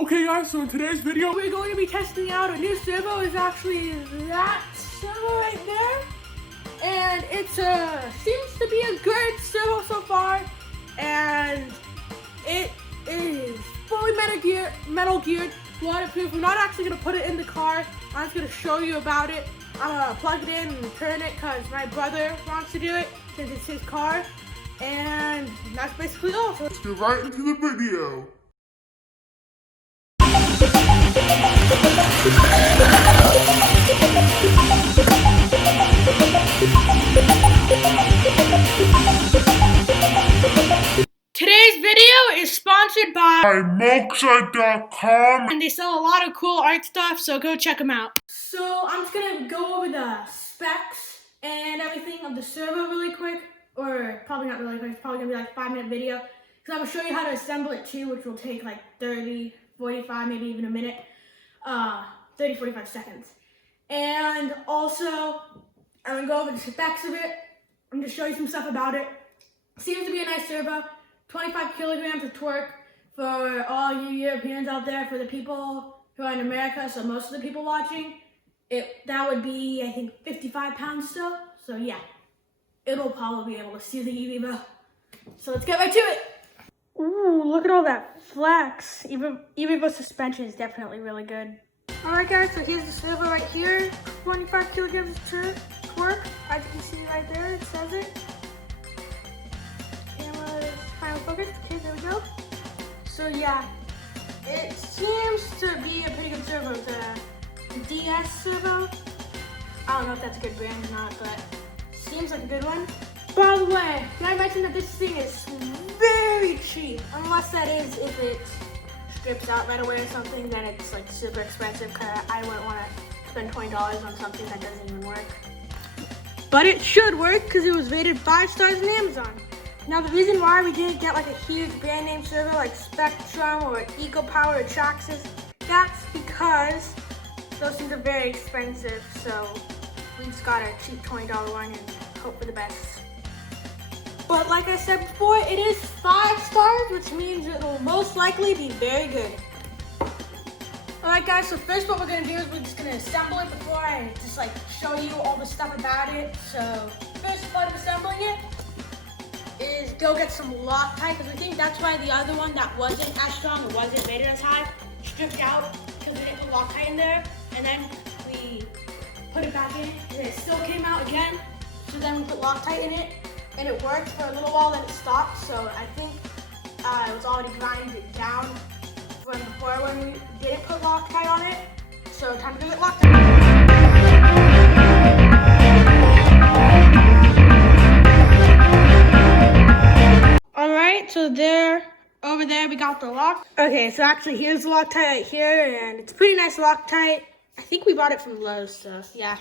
Okay guys, so in today's video, we're going to be testing out a new servo. Is actually that servo right there. And it seems to be a good servo so far. And it is fully metal geared, waterproof. We're not actually going to put it in the car. I'm just going to show you about it. I'm going to plug it in and turn it because my brother wants to do it since it's his car. And that's basically all. So let's get right into the video. Today's video is sponsored by Milkside.com, and they sell a lot of cool art stuff, so go check them out. So I'm just gonna go over the specs and everything of the servo really quick, or probably not really quick, it's probably gonna be like a 5-minute video, because I'm gonna show you how to assemble it too, which will take like 30, 45, maybe even a minute, 30, 45 seconds. And also, I'm gonna go over the specs of it. I'm gonna show you some stuff about it. Seems to be a nice servo. 25 kilograms of torque for all you Europeans out there. For the people who are in America, so most of the people watching, that would be, I think, 55 pounds still. So yeah, it'll probably be able to see the EV. So let's get right to it. Ooh, look at all that flex. EV suspension is definitely really good. Alright guys, so here's the servo right here. 25 kilograms of torque. As you can see right there, it says it. Final focus. Okay, there we go. So yeah, it seems to be a pretty good servo. It's a DS servo. I don't know if that's a good brand or not, but seems like a good one. By the way, can I mention that this thing is very cheap? Unless that is if it strips out right away or something, then it's like super expensive, because I wouldn't want to spend $20 on something that doesn't even work. But it should work because it was rated 5 stars on Amazon. Now the reason why we didn't get like a huge brand name servo like Spectrum or EcoPower or Traxxas, that's because those things are very expensive. So we just got a cheap $20 one and hope for the best. But like I said before, it is 5 stars, which means it will most likely be very good. Alright guys, so first what we're going to do is we're just going to assemble it before I just like show you all the stuff about it. So first part of assembling it is go get some Loctite, because we think that's why the other one that wasn't as strong, or wasn't rated as high, stripped out because we didn't put Loctite in there. And then we put it back in and it still came out again. So then we put Loctite in it and it worked for a little while, then it stopped. So I think it was already grinded down from before when we didn't put Loctite on it. So time to get Loctite. Alright, so over there we got the lock. Okay, so actually here's the Loctite right here, and it's a pretty nice Loctite. I think we bought it from Lowe's, so yeah,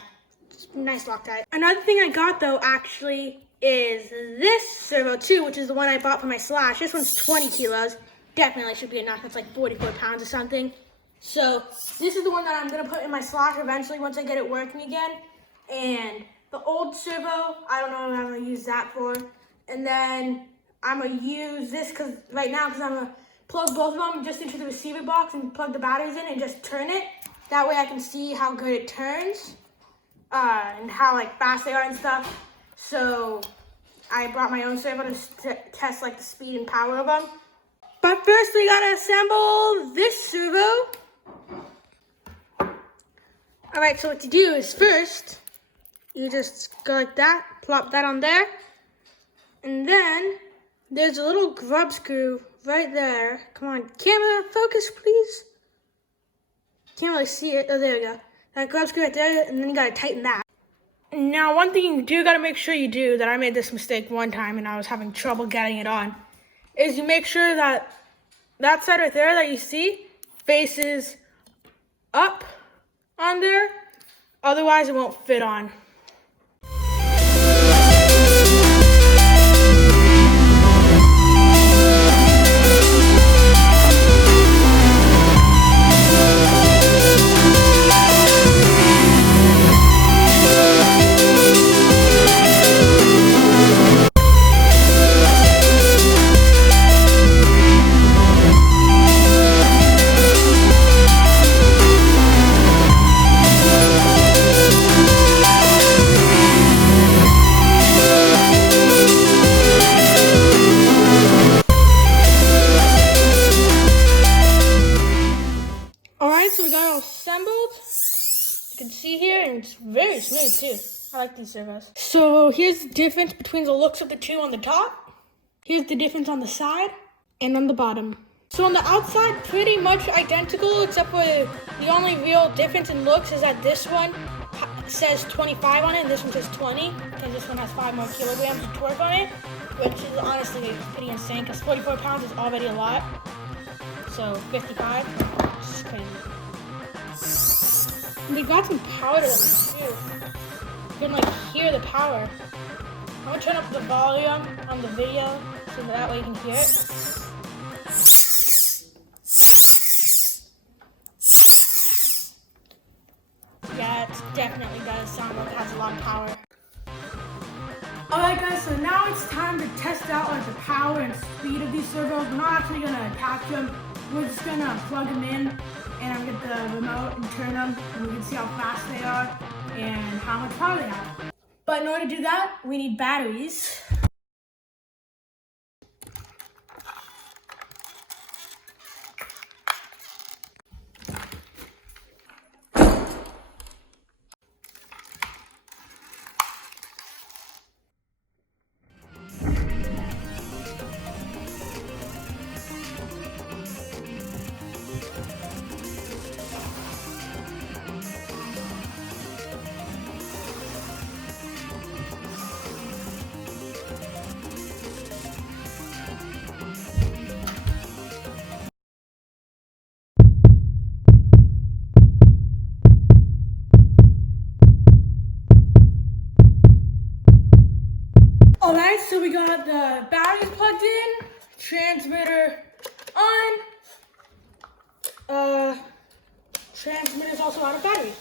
it's nice Loctite. Another thing I got though actually is this servo too, which is the one I bought for my Slash. This one's 20 kilos. Definitely should be enough. It's like 44 pounds or something. So this is the one that I'm gonna put in my Slash eventually once I get it working again. And the old servo, I don't know what I'm gonna use that for. And then I'm gonna use this right now because I'm gonna plug both of them just into the receiver box and plug the batteries in and just turn it. That way I can see how good it turns and how like fast they are and stuff. So I brought my own servo to test like the speed and power of them. But first we gotta assemble this servo. All right, so what to do is first you just go like that, plop that on there, and then there's a little grub screw right there. Come on, camera, focus, please. Can't really see it. Oh, there we go. That grub screw right there, and then you gotta tighten that. Now, one thing you do gotta make sure you do, that I made this mistake one time and I was having trouble getting it on, is you make sure that that side right there that you see faces up on there. Otherwise, it won't fit on. Alright, so we got it all assembled. You can see here, and it's very smooth too. I like these servos. So here's the difference between the looks of the two on the top. Here's the difference on the side and on the bottom. So on the outside, pretty much identical, except for the only real difference in looks is that this one says 25 on it, and this one says 20, because this one has 5 more kilograms of torque on it, which is honestly pretty insane, because 44 pounds is already a lot. So 55, this is crazy. And they got some power to them too. You can like hear the power. I'm gonna turn up the volume on the video so that way you can hear it. Yeah, it definitely does sound like it has a lot of power. Alright guys, so now it's time to test out like the power and speed of these servos. We're not actually gonna attach them. We're just gonna plug them in and I'm gonna get the remote and turn them, and we can see how fast they are and how much power they have. But in order to do that, we need batteries. Alright, so we got the batteries plugged in, transmitter on, transmitter's also out of battery.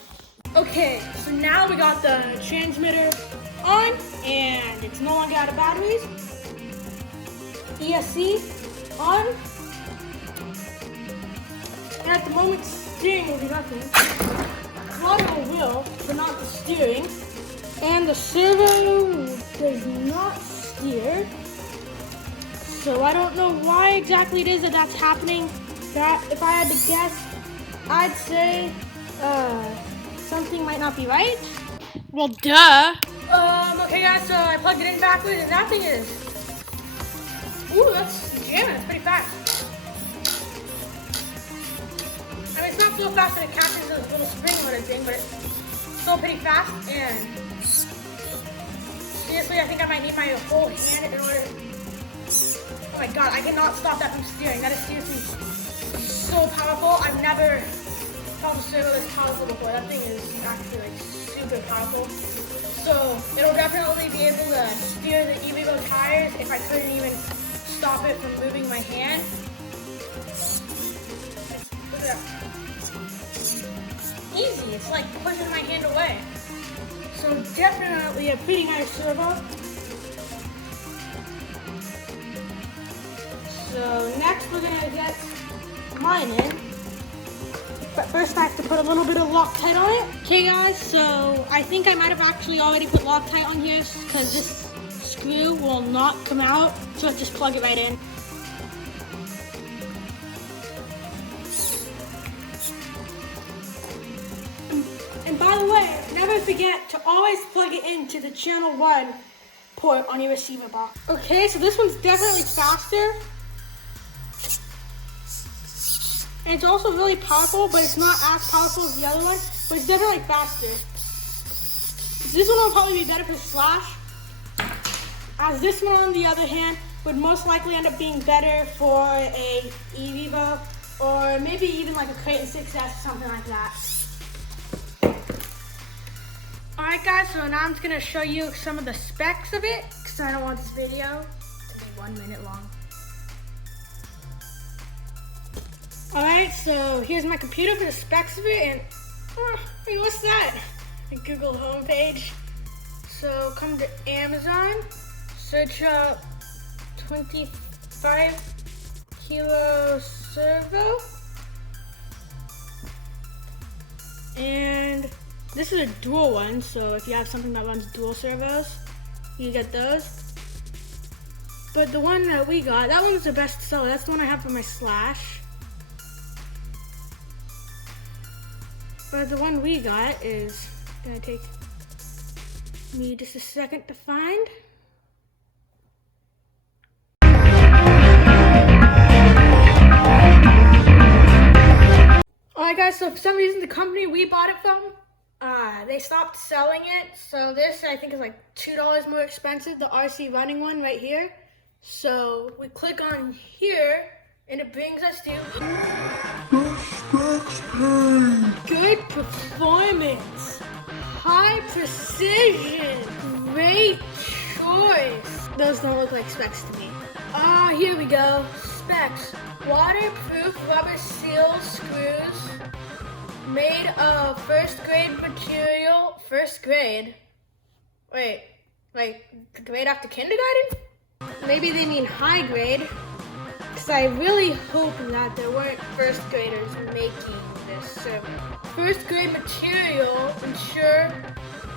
Okay, so now we got the transmitter on, and it's no longer out of batteries. ESC on, and at the moment steering will be nothing. Throttle will, but not the steering. And the servo does not steer, so I don't know why exactly it is that that's happening. That if I had to guess, I'd say something might not be right. Well, duh. Okay guys, so I plugged it in backwards, and that thing is, ooh, that's jamming. It's pretty fast. I mean, it's not so fast that it catches this little spring motor thing, but it's still pretty fast. And seriously, I think I might need my whole hand in order. Oh my god, I cannot stop that from steering. That is seriously so powerful. I've never felt a servo this powerful before. That thing is actually like super powerful. So it'll definitely be able to steer the eVivo tires if I couldn't even stop it from moving my hand. Look at that. Easy. It's like pushing my hand away. So definitely a pretty nice servo. So next we're gonna get mine in. But first I have to put a little bit of Loctite on it. Okay guys, so I think I might have actually already put Loctite on here because this screw will not come out. So let's just plug it right in. And by the way, never forget to always plug it into the channel 1 port on your receiver box. Okay, so this one's definitely faster. And it's also really powerful, but it's not as powerful as the other one, but it's definitely faster. This one will probably be better for slash, as this one on the other hand would most likely end up being better for a eVivo, or maybe even like a couldnt 6S or something like that. Alright guys, so now I'm just going to show you some of the specs of it, because I don't want this video to be 1 minute long. Alright, so here's my computer for the specs of it, and hey, what's that? The Google homepage. So come to Amazon, search up 25 kilo servo, and this is a dual one, so if you have something that runs dual servos, you get those. But the one that we got, that one's the best seller. That's the one I have for my slash. But the one we got is gonna take me just a second to find. Alright guys, so for some reason the company we bought it from, they stopped selling it. So this I think is like $2 more expensive, the RC running one right here. So we click on here and it brings us to good performance, high precision, great choice. Those don't look like specs to me. Here we go. Specs. Waterproof rubber seal screws made of first grade material. First grade? Wait, like the grade after kindergarten? Maybe they mean high grade. Because I really hope that there weren't first graders making this servo. First grade material ensure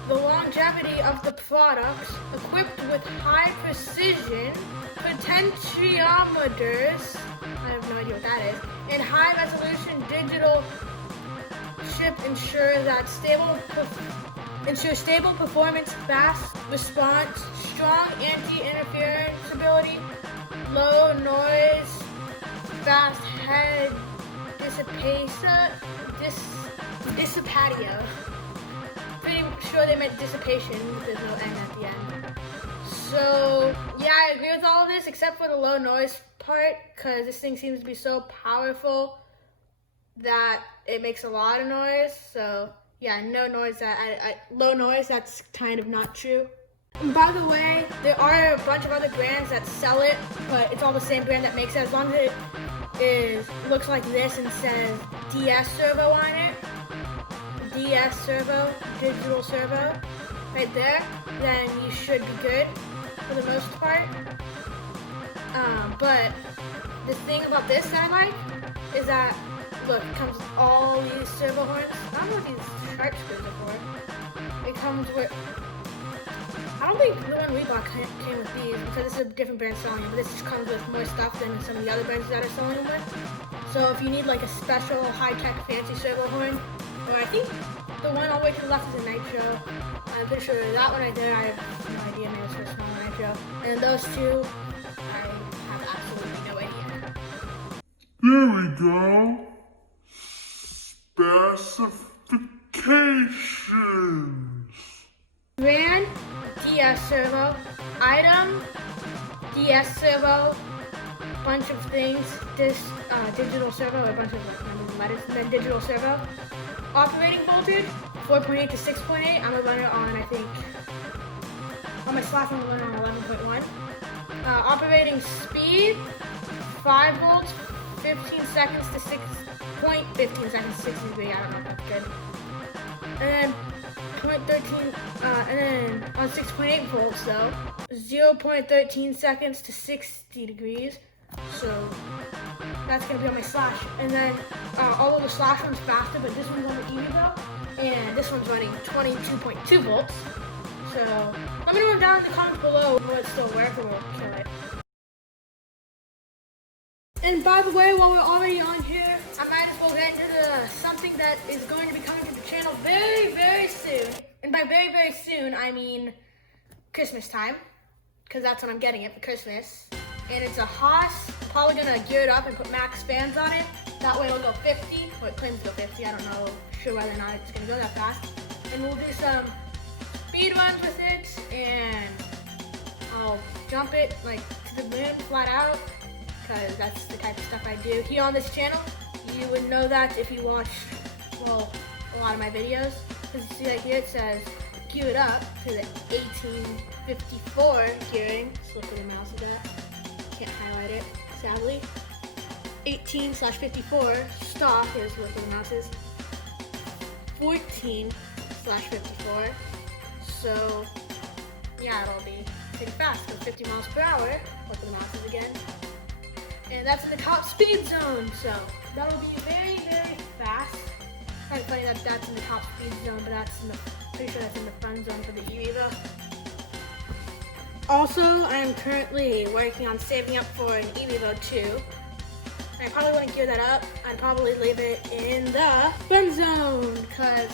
the longevity of the products, equipped with high precision potentiometers, I have no idea what that is, and high resolution digital chip ensure stable performance, fast response, strong anti-interference ability, low noise, fast head dissipatio. Pretty sure they meant dissipation, but there's no N at the end. So, yeah, I agree with all of this except for the low noise part, because this thing seems to be so powerful that it makes a lot of noise. So, yeah, no noise. Low noise, that's kind of not true. And by the way, there are a bunch of other brands that sell it, but it's all the same brand that makes it. As long as it looks like this and says DS Servo on it, DS Servo, digital servo, right there, then you should be good for the most part. But the thing about this that I like is that, look, it comes with all these servo horns. I don't know what these sharp screws are for. It comes with, I don't think the one we bought came with these because this is a different brand selling it, but this just comes with more stuff than some of the other brands that are selling them with. So if you need like a special high-tech fancy servo horn, or I think the one all the way to the left is a nitro. I'm pretty sure that one right there, I have no idea, maybe it's for a small nitro. And those two, I have absolutely no idea. There we go. Specifications. Brand, DS Servo. Item, DS Servo. Bunch of things. This digital servo, a bunch of letters, and then digital servo. Operating voltage, 4.8 to 6.8. I'm gonna run it on, I think, on my slash, I'm gonna run it on 11.1. Operating speed, 5 volts, 15 seconds to 6.15 seconds to 60 degrees. I don't know if that's good. And then 0.13, and then on 6.8 volts though, 0.13 seconds to 60 degrees. So that's gonna be on my slash. And then although the slash one's faster, but this one's on the EVO, and this one's running 22.2 volts. So let me know down in the comments below what still works and we'll kill it. And by the way, while we're already on here, I might as well get into something that is going to be coming to the channel very, very soon. And by very, very soon, I mean Christmas time, because that's when I'm getting it for Christmas. And it's a Haas. I'm probably gonna gear it up and put max fans on it. That way it'll go 50. Well, it claims to go 50. I don't know sure whether or not it's gonna go that fast. And we'll do some speed runs with it, and I'll jump it like to the moon flat out, because that's the type of stuff I do here on this channel. You would know that if you watch, well, a lot of my videos. Because you see right here it says gear it up to the 1854 gearing. Just look where the mouse is at. Can't highlight it, sadly. 18/54 stock is what the mouse is. 14/54. So yeah, it'll be pretty fast. So 50 miles per hour. Look where the mouse is again. And that's in the top speed zone. So that'll be very, very fast. Kind of funny that that's in the top speed zone, but that's in the, pretty sure that's in the fun zone for the EVO. Also, I am currently working on saving up for an EVO 2. I probably wouldn't gear that up. I'd probably leave it in the spin zone because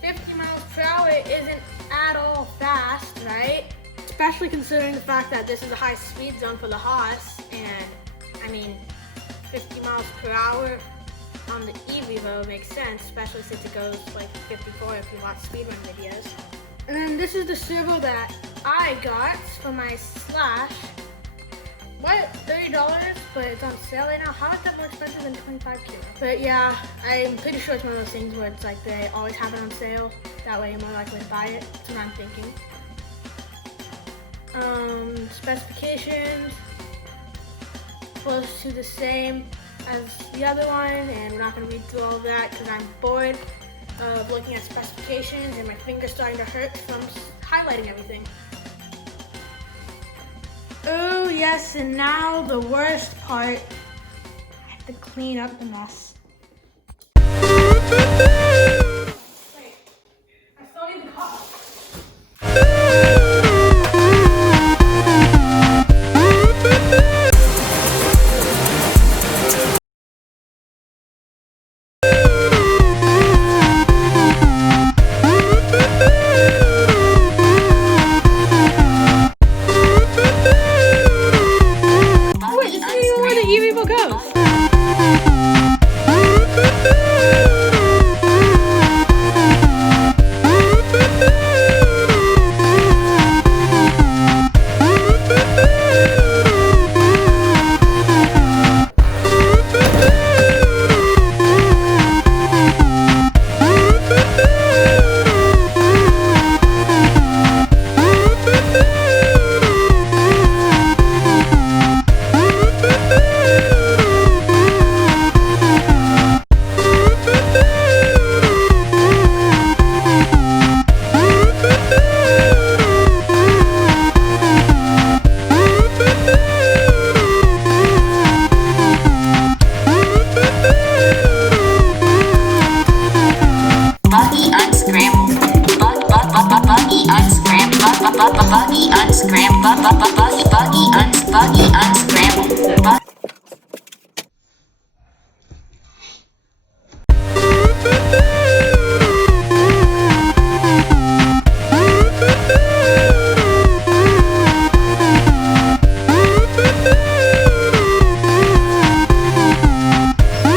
50 miles per hour isn't at all fast, right? Especially considering the fact that this is a high speed zone for the Haas, and I mean, 50 miles per hour on the eVivo makes sense, especially since it goes like 54 if you watch speedrun videos. And then this is the servo that I got for my Slash. What? $30, but it's on sale right now. How is that more expensive than 25 kilo? But yeah, I'm pretty sure it's one of those things where it's like they always have it on sale. That way you're more likely to buy it. That's what I'm thinking. Specifications, close to the same as the other one, and we're not going to read through all of that because I'm bored of looking at specifications and my finger's starting to hurt from highlighting everything. Oh yes, and now the worst part. I have to clean up the mess. Wait, I still need the cup.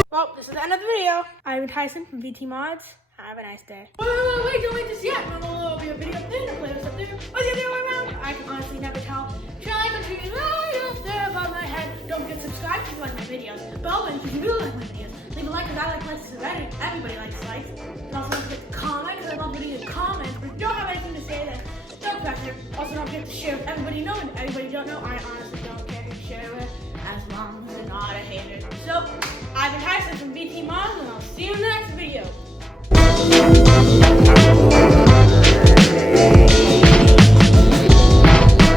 Well, this is the end of the video. I'm Tyson from VT Mods. Have a nice day. Wait, don't like this yet. I'm a little bit of video up there, a playlist up there. What's the other way around? I can honestly never tell. Should I continue right up there above my head? Don't forget to subscribe if you like my videos. Bell button if you really like my videos. Leave a like because I like likes. Everybody likes likes. And also don't forget to comment because I love reading the comments. If you don't have anything to say, then no pressure. Also don't forget to share with everybody know and everybody don't know. I honestly don't care who you share with as long as they're not a hater. So, I've been Tyson from VT Mods and I'll see you next.